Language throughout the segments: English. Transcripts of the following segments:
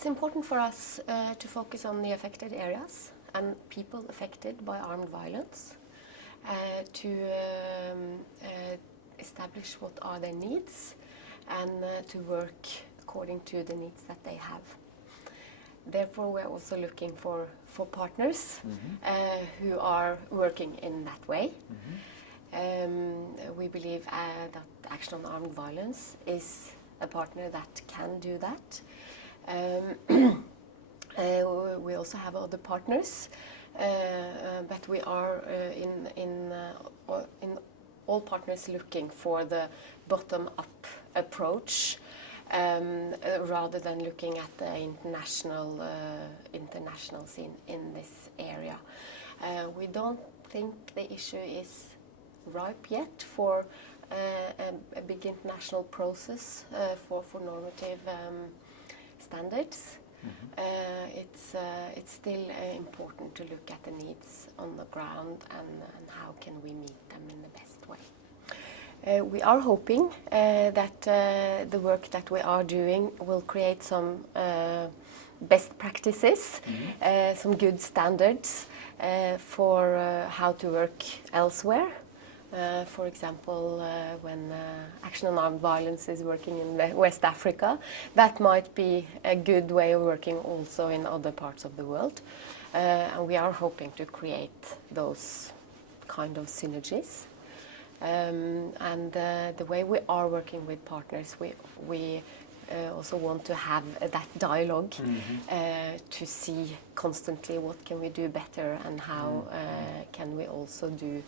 It's important for us to focus on the affected areas and people affected by armed violence, to establish what are their needs and to work according to the needs that they have. Therefore, we're also looking for partners who are working in that way. We believe that Action on Armed Violence is a partner that can do that. We also have other partners, but we are in all partners looking for the bottom-up approach, rather than looking at the international scene in this area. We don't think the issue is ripe yet for a big international process for normative standards. It's still important to look at the needs on the ground and how can we meet them in the best way. We are hoping that the work that we are doing will create some best practices, some good standards for how to work elsewhere. For example, when Action on Armed Violence is working in West Africa, that might be a good way of working also in other parts of the world. And we are hoping to create those kind of synergies. And the way we are working with partners, we also want to have that dialogue to see constantly what can we do better and how can we also do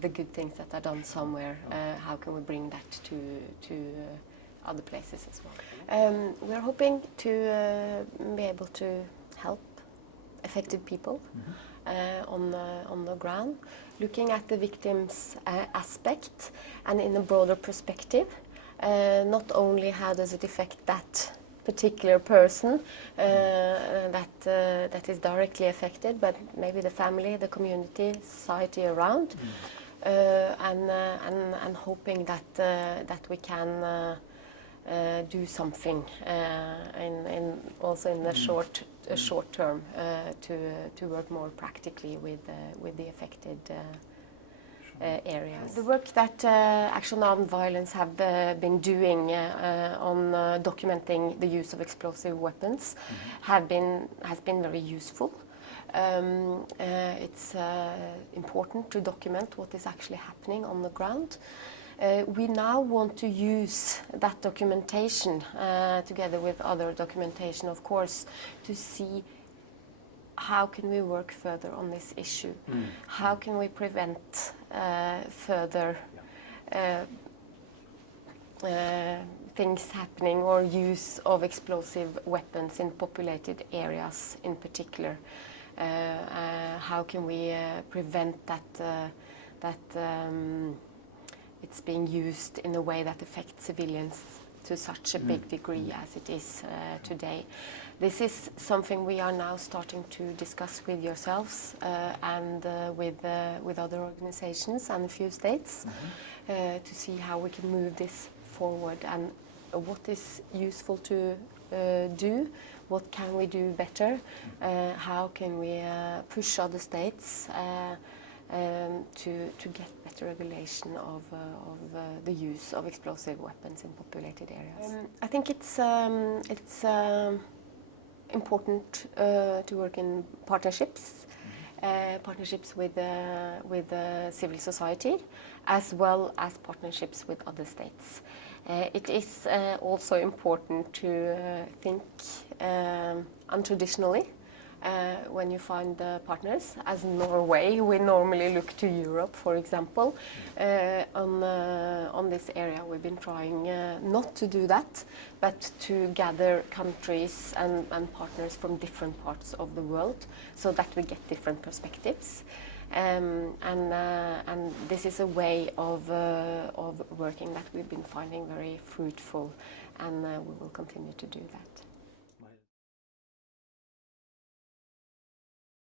the good things that are done somewhere, how can we bring that to other places as well. We are hoping to be able to help affected people on the ground, looking at the victims aspect and in a broader perspective. Not only how does it affect that particular person that is directly affected, but maybe the family, the community, society around, and hoping that we can do something also in the short term to work more practically with the affected areas. The work that Action on Armed Violence have been doing on documenting the use of explosive weapons has been very useful. It's important to document what is actually happening on the ground. We now want to use that documentation together with other documentation, of course, to see how can we work further on this issue? How can we prevent further things happening or use of explosive weapons in populated areas in particular? How can we prevent that it's being used in a way that affects civilians to such a big degree as it is today? This is something we are now starting to discuss with yourselves and with other organizations and a few states to see how we can move this forward and what is useful to do, what can we do better, how can we push other states to get better regulation of the use of explosive weapons in populated areas. I think it's important to work in partnerships, partnerships with civil society, as well as partnerships with other states. It is also important to think untraditionally. When you find partners, as Norway, we normally look to Europe, for example. On this area, we've been trying not to do that, but to gather countries and partners from different parts of the world, so that we get different perspectives. And this is a way of working that we've been finding very fruitful, and we will continue to do that.